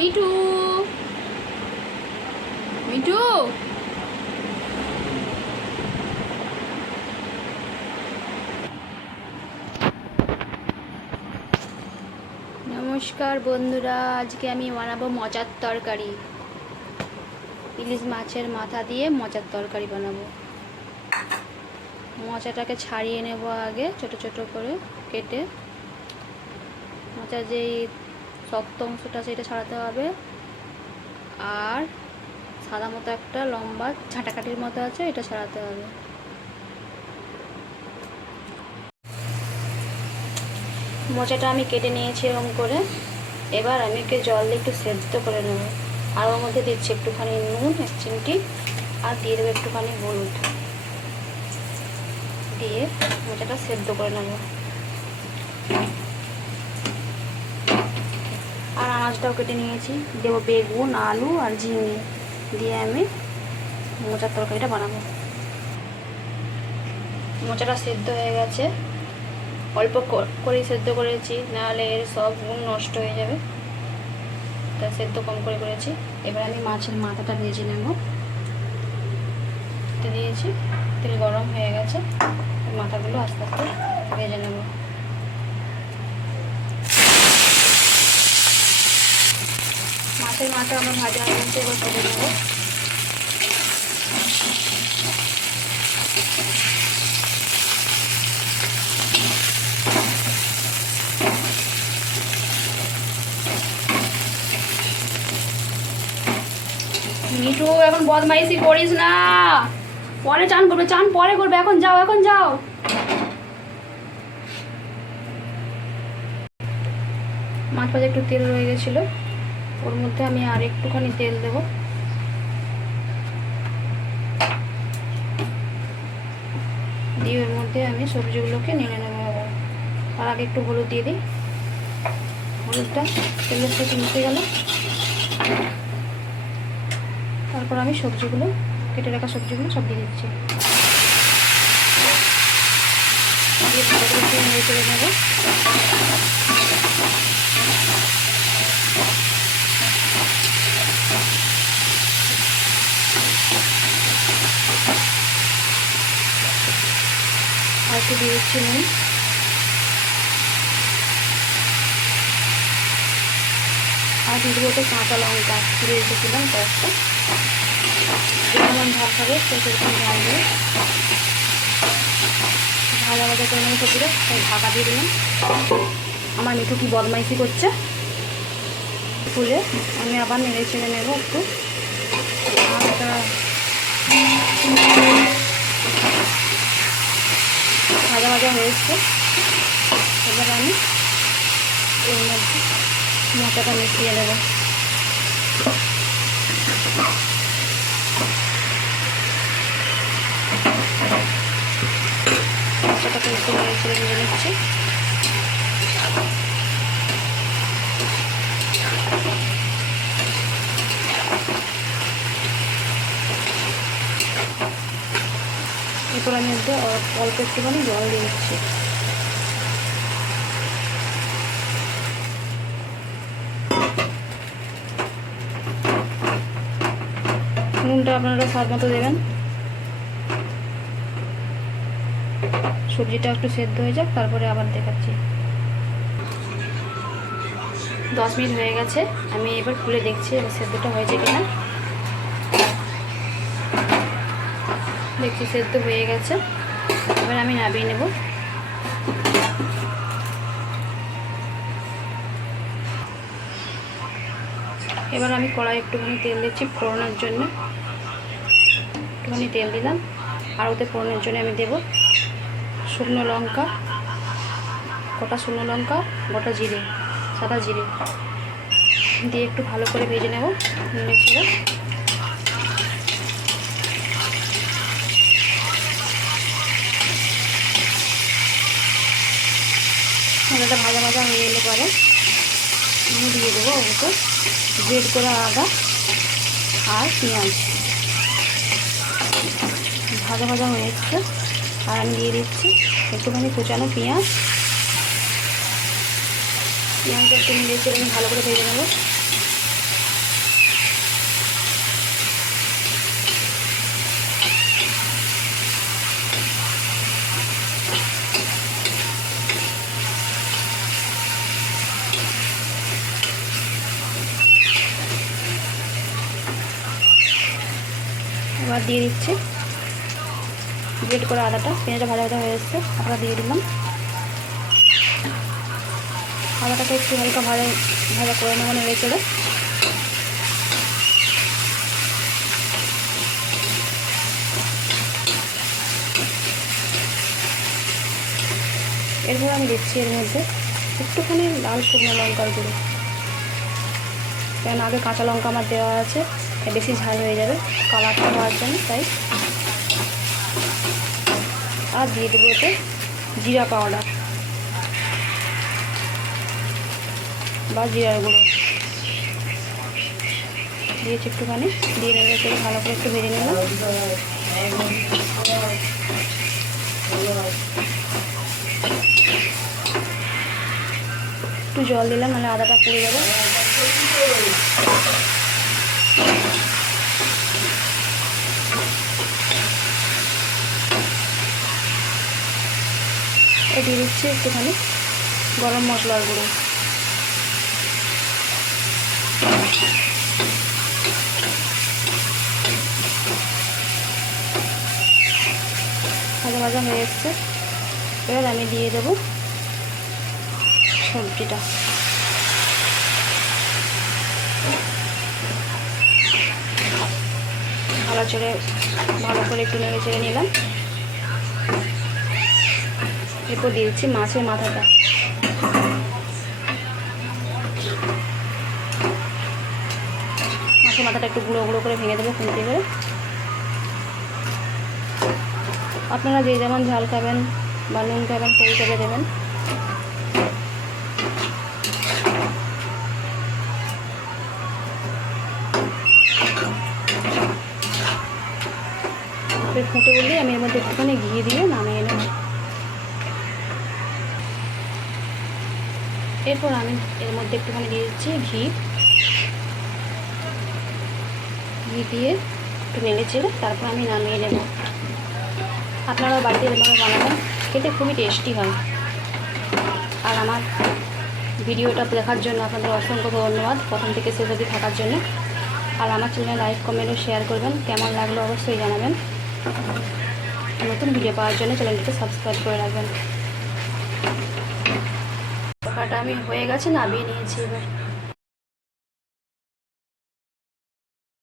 মিঠু মিঠু নমস্কার বন্ধুরা, আজকে আমি বানাবো মোচার তরকারি। ইলিশ মাছের মাথা দিয়ে মোচার তরকারি বানাবো। মোচাটাকে ছাড়িয়ে নেব আগে, ছোট ছোট করে কেটে। মোচার যেই শক্ত অংশটা সেটা ছাড়াতে হবে, আর সাদা মতো একটা লম্বা ঝাঁটাকাঠির মতো আছে, এটা ছাড়াতে হবে। মোচাটা আমি কেটে নিয়েছি এরকম করে। এবার আমি একে জল দিয়ে একটু সেদ্ধ করে নেব। আর ওর মধ্যে দিচ্ছি একটুখানি নুন, 1 চিমটি, আর দিয়ে দেবো একটুখানি হলুদ দিয়ে মোচাটা সেদ্ধ করে নেব। আর আনাজটাও কেটে নিয়েছি, দেবো বেগুন, আলু আর ঝিঙে দিয়ে আমি মোচার তরকারিটা বানাবো। মোচাটা সেদ্ধ হয়ে গেছে, অল্প করেই সেদ্ধ করেছি, নাহলে এর সব গুণ নষ্ট হয়ে যাবে, তাই সেদ্ধ কম করে করেছি। এবার আমি মাছের মাথাটা ভেজে নেব। দিয়েছি, তেল গরম হয়ে গেছে, মাথাগুলো আস্তে আস্তে ভেজে নেব। মাছের মাথা আমার ভাজা হয়ে গেছে, এবার ভেজে নেব। মিঠু, এখন বদমাইশি করিস না, পরে চান করবে, চান পরে করবে, এখন যাও, এখন যাও। মাছ ভাজা একটু তেল রয়ে গেছিলো, ওর মধ্যে আমি আর একটুখানি তেল দেব। দিয়ে ওর মধ্যে আমি সবজিগুলোকে নেড়ে নেবো। তার আগে একটু হলুদ দিয়ে দিই, হলুদটা তেলের সাথে মিশে গেল। তারপর আমি সবজিগুলো, কেটে রাখা সবজিগুলো সব দিয়ে দিচ্ছি, দিয়ে ভালো করে নেড়ে চেড়ে নেব। আর একটু দিয়ে দিচ্ছি নুন, আর দিয়ে দেবো তো কাঁচা লঙ্কা দিয়ে রেখেছিলাম কয়েকটা। যেমন ঝাল খাবে সেরকম ঝাল দেবে। ভাজা ভাজা করে নেবো সবজিটা, তাই ঢাকা দিয়ে দিলাম। আমার মিঠু কি বদমাইশি করছে, ফুলে আমি আবার নেড়ে চেড়ে নেবো একটু। ভাজা ভাজা হয়েছে, এবার আমি এর মধ্যে মোচাটা মিশিয়ে দেবো। মোচাটাকে একটু নেড়ে চেড়ে নিয়ে নিচ্ছি। এরপর আমি মধ্যে অল্প একটুখানি জল দিয়ে দিচ্ছি। নুনটা আপনারা স্বাদ মতো দেবেন। সবজিটা একটু সেদ্ধ হয়ে যাক, তারপরে আবার দেখাচ্ছি। 10 মিনিট হয়ে গেছে, আমি এবার খুলে দেখছি এবার সেদ্ধটা হয়েছে কিনা। দেখছি সেদ্ধ হয়ে গেছে, এবার আমি নামিয়ে নেব। এবার আমি কড়াই একটুখানি তেল দিচ্ছি ফোড়নের জন্য, একটুখানি তেল দিলাম। আর ওতে ফোড়নের জন্য আমি দেব শুকনো লঙ্কা, গোটা শুকনো লঙ্কা, গোটা জিরে, সাদা জিরে দিয়ে একটু ভালো করে ভেজে নেব নেড়ে ছেড়ে। মশলাটা ভাজা ভাজা হয়ে এলে পরে আমি দিয়ে দেবো ওকে গ্রেট করা আদা আর পেঁয়াজ। ভাজা ভাজা হয়ে এসছে, আর আমি দিয়ে দিচ্ছি একটুখানি কুচানো পেঁয়াজ। পেঁয়াজটা একটু নেড়ে চেড়ে ভালো করে ভেজে নেব। এবার দিয়ে দিচ্ছি গ্রেট করে আদাটা। পেঁয়াজটা ভাজা ভাজা হয়ে এসছে, আদা দিয়ে দিলাম। আদাটাকে একটু হালকা ভাজা ভাজা করে নেবো নেড়ে চেড়ে। এরপর আমি দিচ্ছি এর মধ্যে একটুখানি লাল শুকনো লঙ্কার গুঁড়ো, কারণ আগে কাঁচা লঙ্কা আমার দেওয়া আছে, বেশি ঝাল হয়ে যাবে কালারটা হওয়ার জন্য, তাই। আর দিয়ে দেবো এতে জিরা পাউডার বা জিরার গুঁড়ো দিয়েছি একটুখানি, দিয়ে নেড়ে চেড়ে ভালো করে একটু ভেজে নিলাম। একটু জল দিলাম, নাহলে আদাটা পুড়ে যাবে। দিয়ে দিচ্ছি একটুখানি গরম মশলার গুঁড়ো। ভাজা ভাজা হয়ে এসছে, এবার আমি দিয়ে দেবো সবজিটা। ভালো করে একটু নেড়ে চেড়ে নিলাম। এরপর দিয়ে দিচ্ছি মাছের মাথাটা। মাছের মাথাটা একটু গুঁড়ো গুঁড়ো করে ভেঙে দেবো খুন্তি করে। আপনারা যে যেমন ঝাল খাবেন বা নুন খাবেন সেই হিসেবে দেবেন। ফুটে উঠলে আমি এর মধ্যে একটুখানি ঘি দিয়ে নামিয়ে নেব। এরপর আমি এর মধ্যে একটুখানি দিয়ে দিচ্ছি ঘি দিয়ে একটু নেড়ে চেড়ে তারপর আমি নামিয়ে নেব। আপনারাও বাড়িতে এভাবে বানাবেন, খেতে খুবই টেস্টি হয়। আর আমার ভিডিওটা দেখার জন্য আপনাদের অসংখ্য ধন্যবাদ, প্রথম থেকে শেষ অবধি থাকার জন্য। আর আমার চ্যানেলে লাইক কমেন্ট ও শেয়ার করবেন, কেমন লাগলো অবশ্যই জানাবেন। নতুন ভিডিও পাওয়ার জন্য চ্যানেলটিকে সাবস্ক্রাইব করে রাখবেন। তরকারিটা আমি হয়ে গেছে, নামিয়ে নিয়েছি এবার।